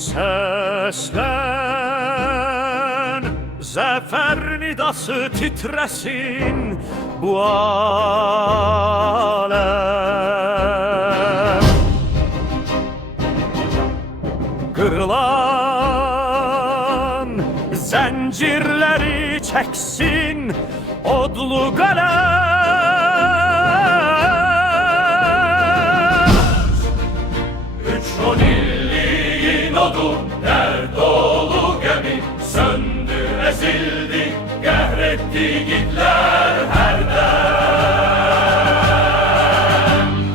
Seslen, zafer nidası titresin bu alem. Kırılan zincirleri çeksin odlu kalem. Üç Nilli'nin odu, dert dolu gemi, söndü, ezildi, gehretti gitler her dem.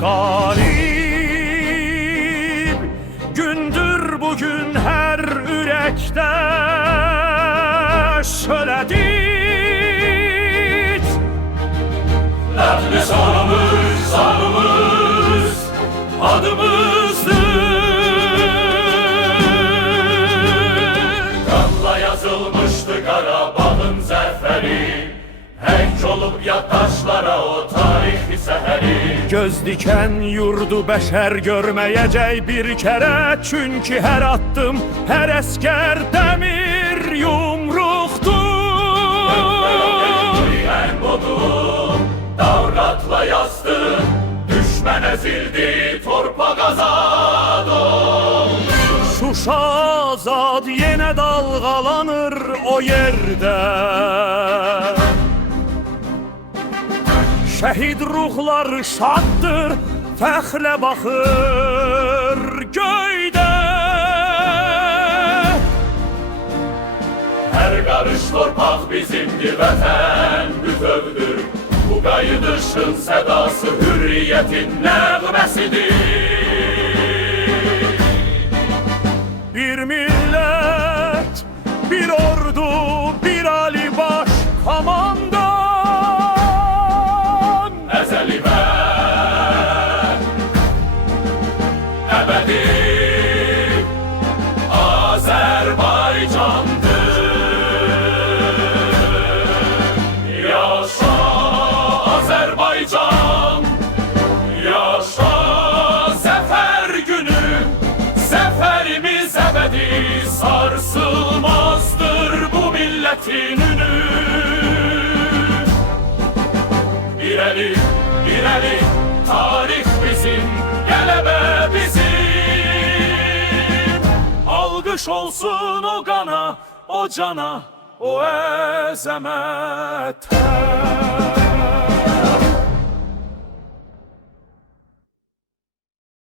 Galip gündür bugün her yürekte söyledik. Dertli sanımız, sanımız, adımızdır. Kanla yazılmıştı Karabağ'ın zaferi, henç olup yat taşlara o tarihi seheri. Göz diken yurdu beşer görmeyecek bir kere. Çünkü her attım, her esker demir yumruktur. En bodu davratla yazdı, düşman ezildi, torpak azad. Şuşa azad yine dalgalanır o yerde. Şehit ruhlar şaddır, fəxrlə baxır göydə. Her karış torpak bizimdir, vətən bütövdür. Bu qayıdışın sədası hürriyetin nəğməsidir. Bir millet, bir ordu, bir Ali Baş komandan. Ezeli ve ebedi Azerbaycan'dır. Yaşa Azerbaycan, yaşa zafer günü, zaferimiz ebedi, sarsılmazdır bu milletin ünü. İleri, ileri, tarih bizim, gelebe bizim. Alkış olsun o kana, o cana, o ezemete.